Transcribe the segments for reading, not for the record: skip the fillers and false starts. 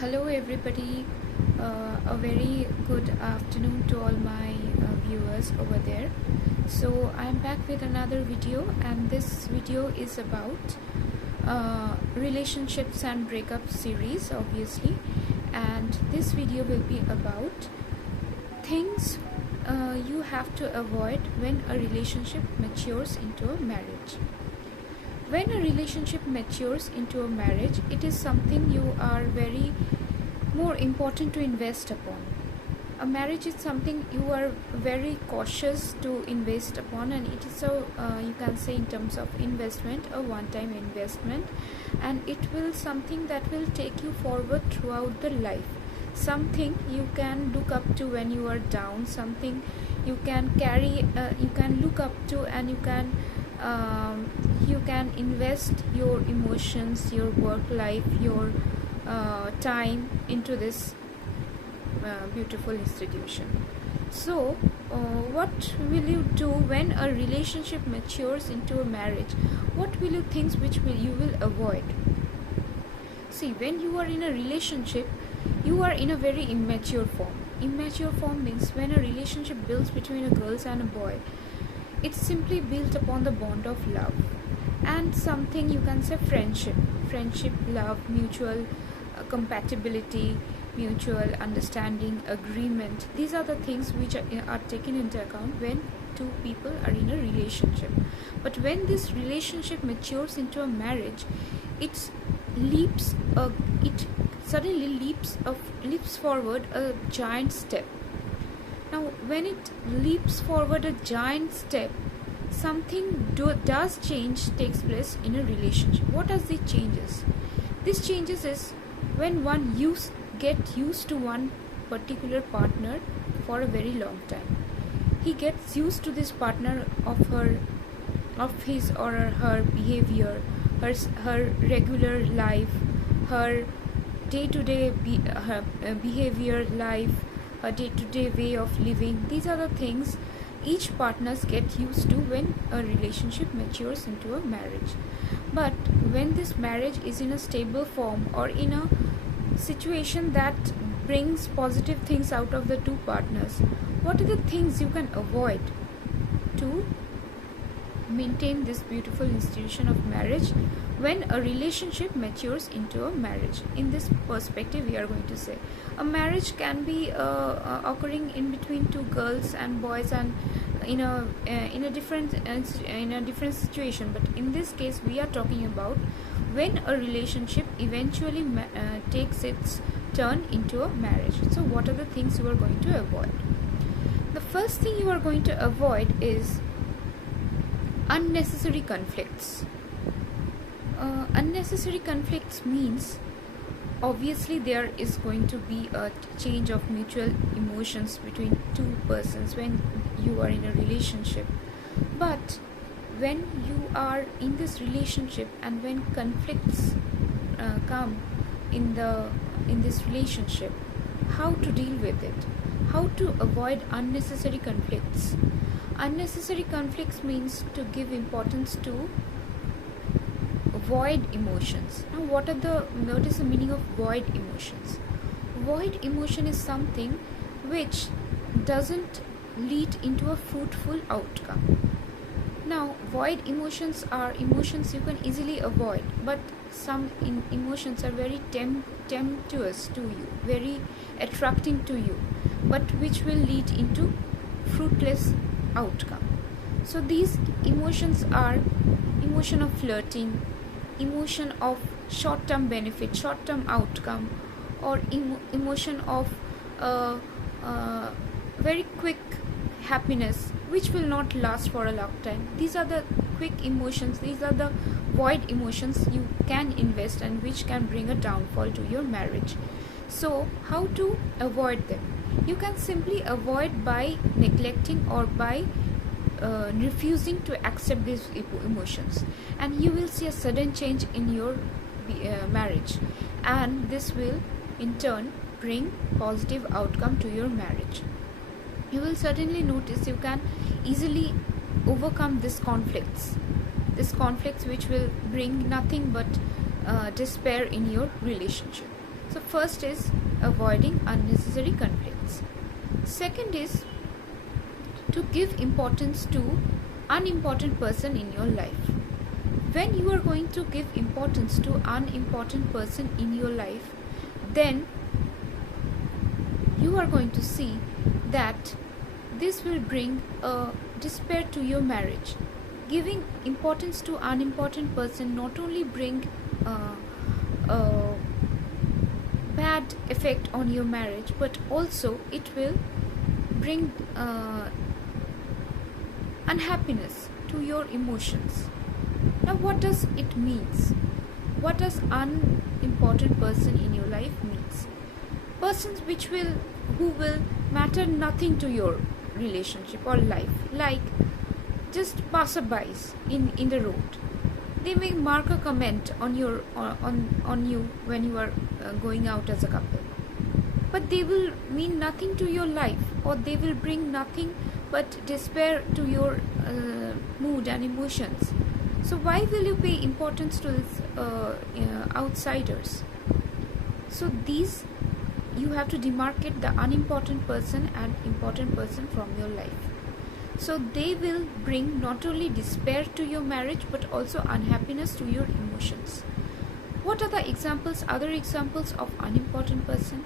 Hello everybody, a very good afternoon to all my viewers over there. So I'm back with another video, and this video is about relationships and breakup series, obviously. And this video will be about things you have to avoid when a relationship matures into a marriage. When a relationship matures into a marriage, it is something you are very more important to invest upon. A marriage is something you are very cautious to invest upon, and it is you can say in terms of investment, a one-time investment, and it will something that will take you forward throughout the life. Something you can look up to when you are down, something you can carry, you can look up to, and you can invest your emotions, your work life, your time into this beautiful institution. So what will you do when a relationship matures into a marriage? What will you think which you will avoid? See, when you are in a relationship, you are in a very immature form. Immature form means when a relationship builds between a girl and a boy, it's simply built upon the bond of love and something you can say friendship, love, mutual compatibility, mutual understanding, agreement. These are the things which are taken into account when two people are in a relationship. But when this relationship matures into a marriage, it suddenly leaps forward a giant step. Now, when it leaps forward a giant step, something takes place in a relationship. What are the changes? These changes is when one get used to one particular partner for a very long time. He gets used to this partner of his or her behavior, her regular life, her day-to-day behavior, life, a day-to-day way of living. These are the things each partners get used to when a relationship matures into a marriage. But when this marriage is in a stable form or in a situation that brings positive things out of the two partners, what are the things you can avoid to maintain this beautiful institution of marriage when a relationship matures into a marriage? In this perspective, we are going to say a marriage can be occurring in between two girls and boys, and in a different situation. But in this case, we are talking about when a relationship eventually takes its turn into a marriage. So what are the things you are going to avoid? The first thing you are going to avoid is unnecessary conflicts. Unnecessary conflicts means obviously there is going to be a change of mutual emotions between two persons when you are in a relationship. But when you are in this relationship and when conflicts come in this relationship, how to deal with it? How to avoid unnecessary conflicts? Unnecessary conflicts means to give importance to void emotions. Now, what is the meaning of void emotions? Void emotion is something which doesn't lead into a fruitful outcome. Now, void emotions are emotions you can easily avoid, but some emotions are very temptuous to you, very attracting to you, but which will lead into fruitless outcome. So these emotions are emotion of flirting, emotion of short-term benefit, short-term outcome, or emotion of very quick happiness which will not last for a long time. These are the quick emotions, these are the void emotions you can invest and which can bring a downfall to your marriage. So how to avoid them? You can simply avoid by neglecting or by refusing to accept these emotions, and you will see a sudden change in your marriage, and this will in turn bring positive outcome to your marriage. You will certainly notice you can easily overcome these conflicts which will bring nothing but despair in your relationship. So first is avoiding unnecessary conflicts. Second is to give importance to unimportant person in your life. When you are going to give importance to unimportant person in your life, then you are going to see that this will bring a despair to your marriage. Giving importance to unimportant person not only bring a bad effect on your marriage, but also it will bring unhappiness to your emotions. Now what does it means? What does unimportant person in your life means? Persons who will matter nothing to your relationship or life, like just passerbys in the road. They may mark a comment on your on you when you are going out as a couple, but they will mean nothing to your life, or they will bring nothing but despair to your mood and emotions. So why will you pay importance to these outsiders? So these, you have to demarcate the unimportant person and important person from your life. So they will bring not only despair to your marriage, but also unhappiness to your emotions. What are the examples, other examples of unimportant person?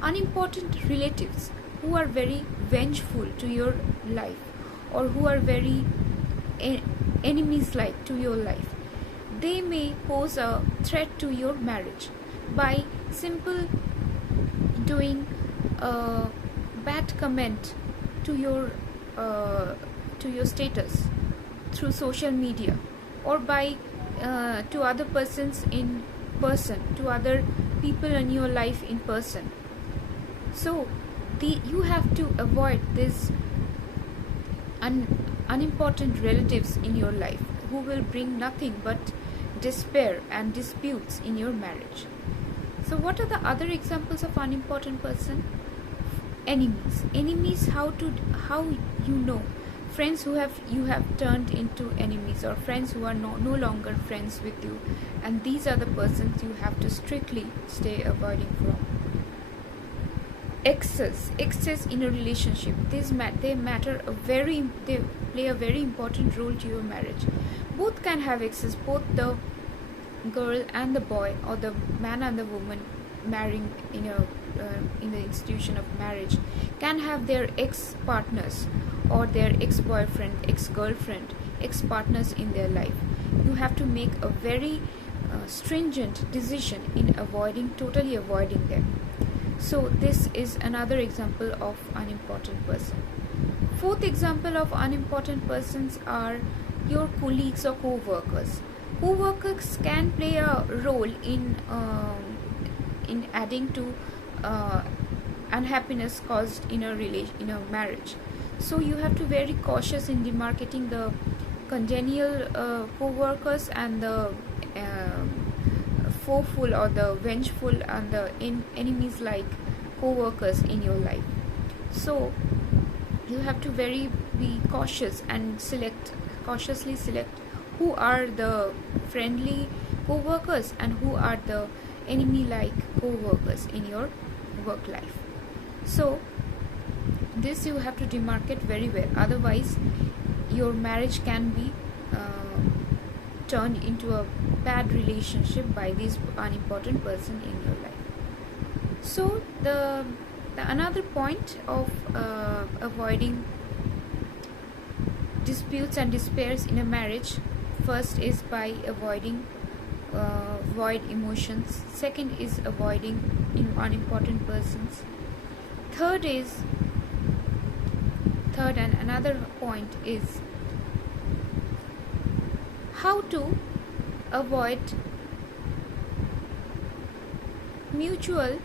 Unimportant relatives who are very vengeful to your life, or who are very enemies like to your life. They may pose a threat to your marriage by simple doing a bad comment to your status through social media, or by to other persons in person, to other people in your life in person. So you have to avoid this unimportant relatives in your life who will bring nothing but despair and disputes in your marriage. So what are the other examples of unimportant person? Enemies, how you know, friends who you have turned into enemies, or friends who are no longer friends with you, and these are the persons you have to strictly stay avoiding from. Excess in a relationship, they play a very important role to your marriage. Both can have excess, both the girl and the boy, or the man and the woman marrying in the institution of marriage, can have their ex-partners, or their ex-boyfriend, ex-girlfriend, ex-partners in their life. You have to make a very stringent decision in totally avoiding them. So this is another example of unimportant person. Fourth example of unimportant persons are your colleagues or co-workers. Co-workers can play a role in adding to unhappiness caused in a marriage. So you have to be very cautious in demarcating the congenial co-workers and the foeful or the vengeful and the enemies like co-workers in your life. So you have to be cautious and cautiously select who are the friendly co-workers and who are the enemy like co-workers in your work life. So this you have to demarcate very well, otherwise your marriage can be turned into a bad relationship by this unimportant person in your life. So the another point of avoiding disputes and despairs in a marriage, first is by avoiding void emotions. Second is avoiding unimportant persons. Third and another point is how to avoid mutual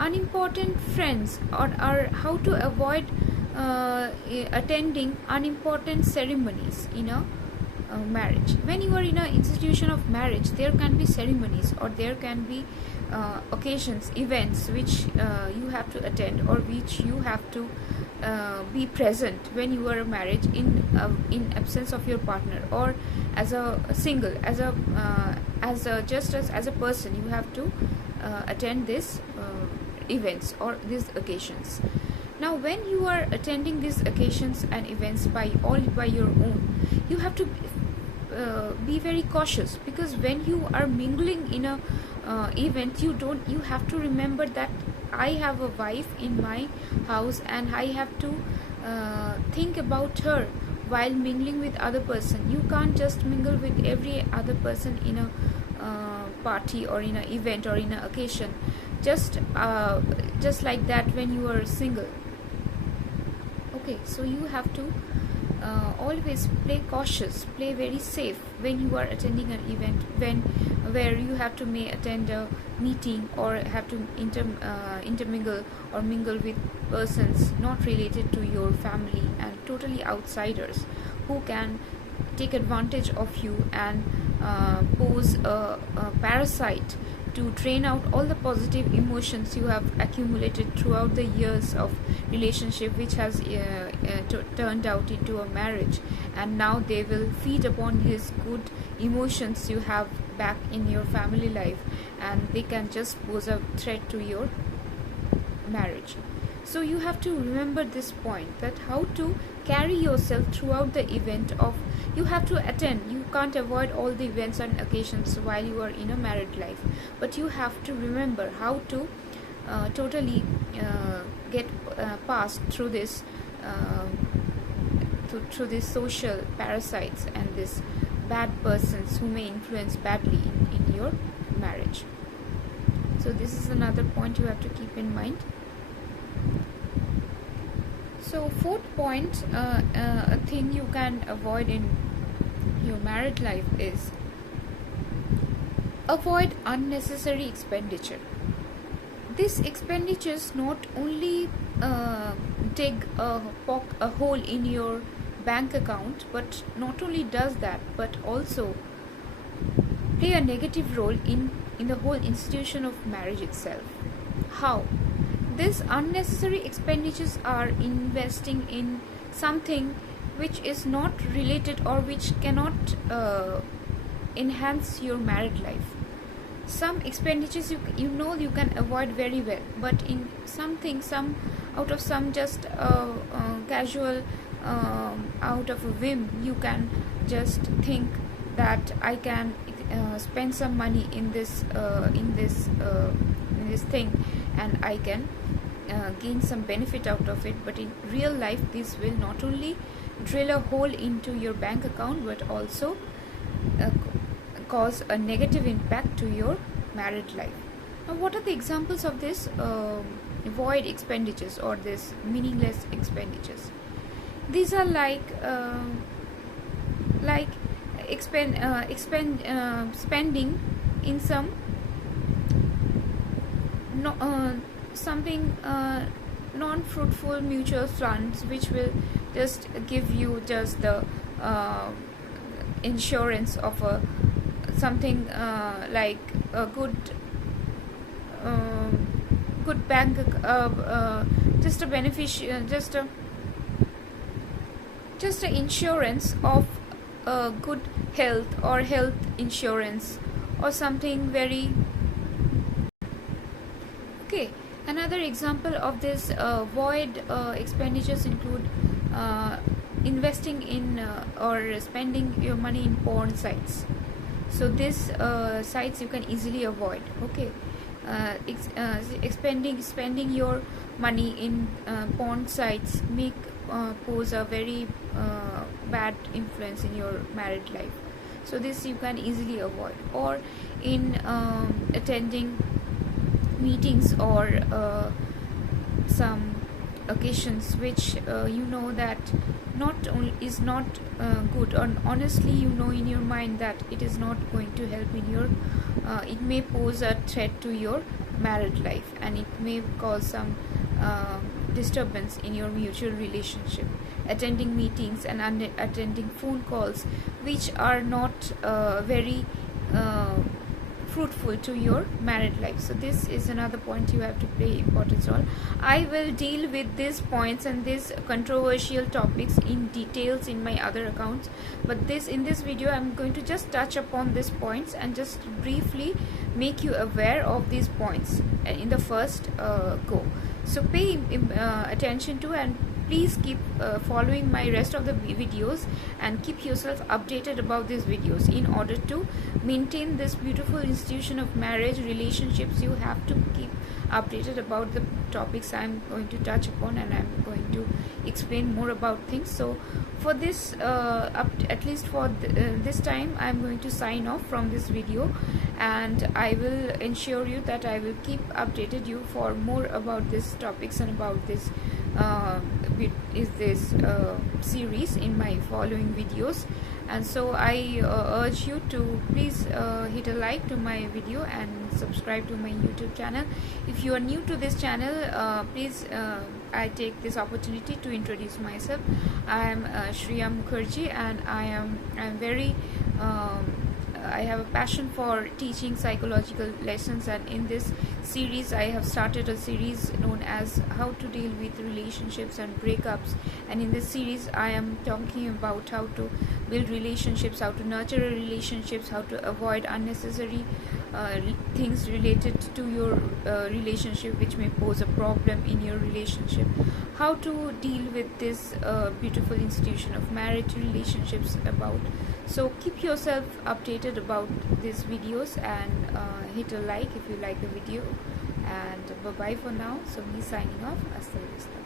unimportant friends, or how to avoid attending unimportant ceremonies in a marriage. When you are in an institution of marriage, there can be ceremonies, or there can be occasions, events which you have to attend, or which you have to be present when you are married in absence of your partner, or as a single, as a person, you have to attend these events or these occasions. Now when you are attending these occasions and events all by your own, you have to be very cautious, because when you are mingling in a event, you have to remember that I have a wife in my house, and I have to think about her while mingling with other person. You can't just mingle with every other person in a party or in an event or in an occasion just like that when you are single. Okay, so you have to always play cautious, play very safe when you are attending an event, where you have to may attend a meeting or have to intermingle or mingle with persons not related to your family and totally outsiders who can take advantage of you and pose a parasite to drain out all the positive emotions you have accumulated throughout the years of relationship, which has turned out into a marriage, and now they will feed upon his good emotions you have back in your family life, and they can just pose a threat to your marriage. So you have to remember this point, that how to carry yourself throughout the event of you have to attend. You can't avoid all the events and occasions while you are in a married life, but you have to remember how to totally get past through this through these social parasites and these bad persons who may influence badly in your marriage. So this is another point you have to keep in mind. So fourth point, a thing you can avoid in your married life is avoid unnecessary expenditure. These expenditures not only dig a hole in your bank account, but not only does that, but also play a negative role in the whole institution of marriage itself. How? These unnecessary expenditures are investing in something which is not related or which cannot enhance your married life. Some expenditures you know you can avoid very well, but in some out of some just casual out of a whim, you can just think that I can spend some money in this thing, and I can gain some benefit out of it. But in real life, this will not only drill a hole into your bank account, but also cause a negative impact to your married life. Now, what are the examples of this void expenditures or this meaningless expenditures? These are spending in some something non-fruitful mutual funds, which will just give you just the insurance of something like a good bank, just a beneficial, just a insurance of good health or health insurance or something very. Okay, another example of this void expenditures include investing in or spending your money in porn sites. So these sites you can easily avoid. Okay, spending your money in porn sites may pose a very bad influence in your married life. So this you can easily avoid. Or in attending meetings or some occasions which you know that is not good, or honestly you know in your mind that it is not going to help in your it may pose a threat to your married life, and it may cause some disturbance in your mutual relationship. Attending meetings and attending phone calls which are not very unfruitful to your married life. So this is another point you have to play importance on. I will deal with these points and these controversial topics in details in my other accounts, but in this video I'm going to just touch upon these points and just briefly make you aware of these points in the first go. So pay attention to, and please keep following my rest of the videos and keep yourself updated about these videos. In order to maintain this beautiful institution of marriage relationships, you have to keep updated about the topics I'm going to touch upon, and I'm going to explain more about things. So for this at least for this time, I'm going to sign off from this video, and I will ensure you that I will keep updated you for more about these topics and about this series in my following videos. And so I urge you to please hit a like to my video and subscribe to my YouTube channel. If you are new to this channel, please I take this opportunity to introduce myself. I am Shriya Mukherjee, and I have a passion for teaching psychological lessons, and in this series I have started a series known as How to Deal with Relationships and Breakups. And in this series I am talking about how to build relationships, how to nurture relationships, how to avoid unnecessary things related to your relationship which may pose a problem in your relationship, how to deal with this beautiful institution of marriage relationships about. So keep yourself updated about these videos, and hit a like if you like the video, and bye bye for now. So me signing off. Hasta la vista.